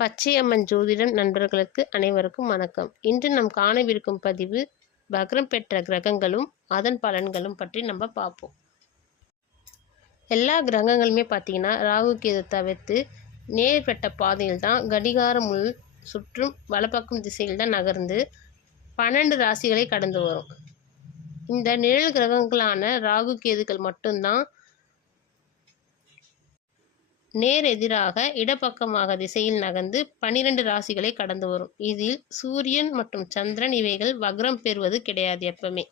பச்சையம்மன் ஜோதிடம் நண்பர்களுக்கு அனைவருக்கும் வணக்கம். இன்று நாம் காணவிருக்கும் பதிவு வக்ரம் பெற்ற கிரகங்களும் அதன் பலன்களும் பற்றி நம்ம பார்ப்போம். எல்லா கிரகங்களுமே பார்த்திங்கன்னா ராகு கேது தவிர்த்து நேர்பட்ட பாதையில் தான் கடிகாரம் உள் சுற்றும் வலப்பக்கம் திசையில் தான் நகர்ந்து 12 ராசிகளை கடந்து வரும். இந்த நிழல் கிரகங்களான ராகு கேதுக்கள் மட்டும்தான் நேர் எதிராக இடப்பக்கமாக திசையில் நகர்ந்து 12 ராசிகளை கடந்து வரும். இதில் சூரியன் மற்றும் சந்திரன் இவைகள் வக்ரம் பெறுவது கிடையாது எப்பவுமே.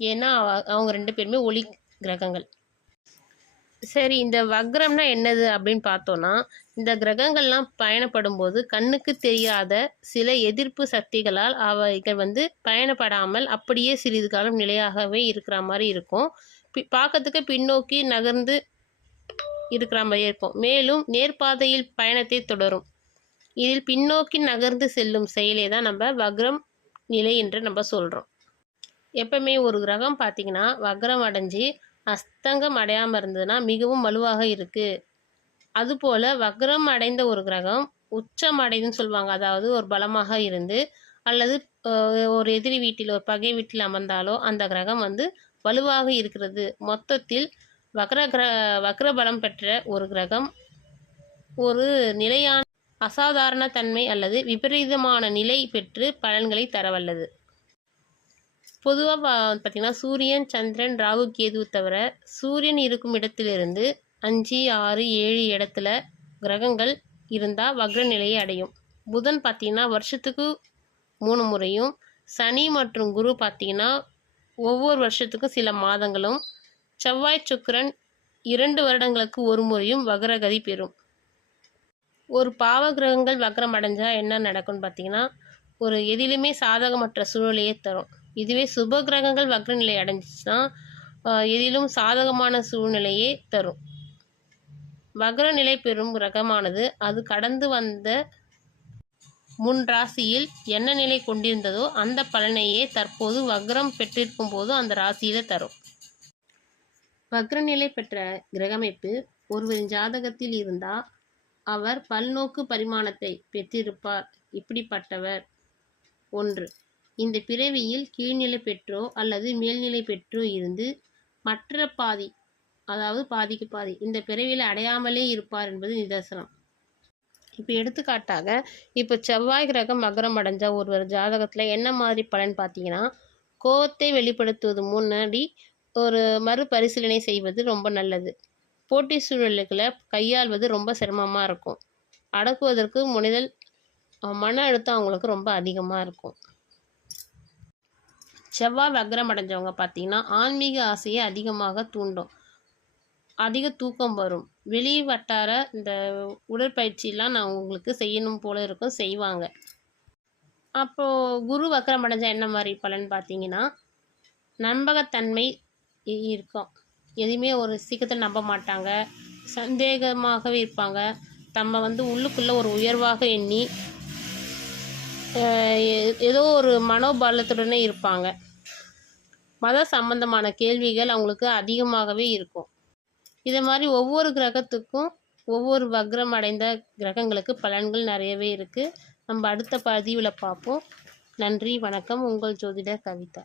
ஏன்னா அவங்க 2 பேருமே ஒளி கிரகங்கள். சரி, இந்த வக்ரம்னா என்னது அப்படின்னு பார்த்தோன்னா, இந்த கிரகங்கள்லாம் பயணப்படும் போது கண்ணுக்கு தெரியாத சில எதிர்ப்பு சக்திகளால் அவைகள் பயணப்படாமல் அப்படியே சிறிது காலம் நிலையாகவே இருக்கிற மாதிரி இருக்கும். பார்க்கறதுக்கு பின்னோக்கி நகர்ந்து இருக்கிற மாதிரி இருக்கும். மேலும் நேர்பாதையில் பயணத்தை தொடரும். இதில் பின்னோக்கி நகர்ந்து செல்லும் செயலே தான் நம்ம வக்ரம் நிலை என்று நம்ம சொல்கிறோம். எப்பவுமே ஒரு கிரகம் பார்த்திங்கன்னா வக்ரம் அடைஞ்சு அஸ்தங்கம் அடையாமல் இருந்ததுன்னா மிகவும் வலுவாக இருக்குது. அதுபோல் வக்ரம் அடைந்த ஒரு கிரகம் உச்சம் அடைதுன்னு சொல்லுவாங்க. அதாவது ஒரு பலமாக இருந்து அல்லது ஒரு எதிரி வீட்டில் ஒரு பகை வீட்டில் அமர்ந்தாலோ அந்த கிரகம் வலுவாக இருக்கிறது. மொத்தத்தில் வக்ரபலம் பெற்ற ஒரு கிரகம் ஒரு நிலையான அசாதாரண தன்மை அல்லது விபரீதமான நிலை பெற்று பலன்களை தரவல்லது. பொதுவாக பார்த்திங்கன்னா சூரியன், சந்திரன், ராகு, கேது தவிர சூரியன் இருக்கும் இடத்திலிருந்து 5, 6, 7 இடத்துல கிரகங்கள் இருந்தால் வக்ர நிலையை அடையும். புதன் பார்த்திங்கன்னா வருஷத்துக்கு 3 முறையும், சனி மற்றும் குரு பார்த்திங்கன்னா ஒவ்வொரு வருஷத்துக்கும் சில மாதங்களும், செவ்வாய், சுக்கிரன் 2 வருடங்களுக்கு ஒரு முறையும் வக்ரகதி பெறும். ஒரு பாவ கிரகங்கள் வக்ரம் அடைஞ்சால் என்ன நடக்கும்னு பார்த்தீங்கன்னா ஒரு எதிலுமே சாதகமற்ற சூழ்நிலையை தரும். இதுவே சுப கிரகங்கள் வக்ர நிலை அடைஞ்சிச்சுன்னா எதிலும் சாதகமான சூழ்நிலையே தரும். வக்ர நிலை பெறும் கிரகமானது அது கடந்து வந்த முன் ராசியில் என்ன நிலை கொண்டிருந்ததோ அந்த பலனையே தற்போது வக்ரம் பெற்றிருக்கும் போது அந்த ராசியில தரும். வக்ரநிலை பெற்ற கிரகமைப்பு ஒருவரின் ஜாதகத்தில் இருந்தால் அவர் பல்நோக்கு பரிமாணத்தை பெற்றிருப்பார். இப்படிப்பட்டவர் 1. இந்த பிறவியில் கீழ்நிலை பெற்றோ அல்லது மேல்நிலை பெற்றோ இருந்து மற்ற பாதி, அதாவது பாதிக்கு பாதி இந்த பிறவியில் அடையாமலே இருப்பார் என்பது நிதர்சனம். இப்போ எடுத்துக்காட்டாக இப்போ செவ்வாய் கிரகம் வக்ரம் அடைஞ்ச ஒருவர் ஜாதகத்தில் என்ன மாதிரி பலன் பார்த்தீங்கன்னா, கோபத்தை வெளிப்படுத்துவது முன்னாடி ஒரு மறுபரிசீலனை செய்வது ரொம்ப நல்லது. போட்டி சூழல்களை கையாள்வது ரொம்ப சிரமமாக இருக்கும். அடக்குவதற்கு முனைதல், மன அழுத்தம் அவங்களுக்கு ரொம்ப அதிகமாக இருக்கும். செவ்வாய் வக்ரம் அடைஞ்சவங்க பார்த்தீங்கன்னா ஆன்மீக ஆசையை அதிகமாக தூண்டும். அதிக தூக்கம் வரும். வெளி வட்டார இந்த உடற்பயிற்சியெலாம் நான் உங்களுக்கு செய்யணும் போல இருக்கும், செய்வாங்க. அப்போது குரு வக்ரம் அடைஞ்சால் என்ன மாதிரி பலன் பார்த்தீங்கன்னா, நம்பகத்தன்மை இருக்கும். எதுவுமே ஒரு சீக்கிரத்தில் நம்ப மாட்டாங்க, சந்தேகமாகவே இருப்பாங்க. நம்ம உள்ளுக்குள்ளே ஒரு உயர்வாக எண்ணி ஏதோ ஒரு மனோபலத்துடனே இருப்பாங்க. மத சம்பந்தமான கேள்விகள் அவங்களுக்கு அதிகமாகவே இருக்கும். இதை மாதிரி ஒவ்வொரு கிரகத்துக்கும் ஒவ்வொரு வக்ரம் அடைந்த கிரகங்களுக்கு பலன்கள் நிறையவே இருக்குது. நம்ம அடுத்த பதிவில் பார்ப்போம். நன்றி, வணக்கம். உங்கள் ஜோதிடர் கவிதா.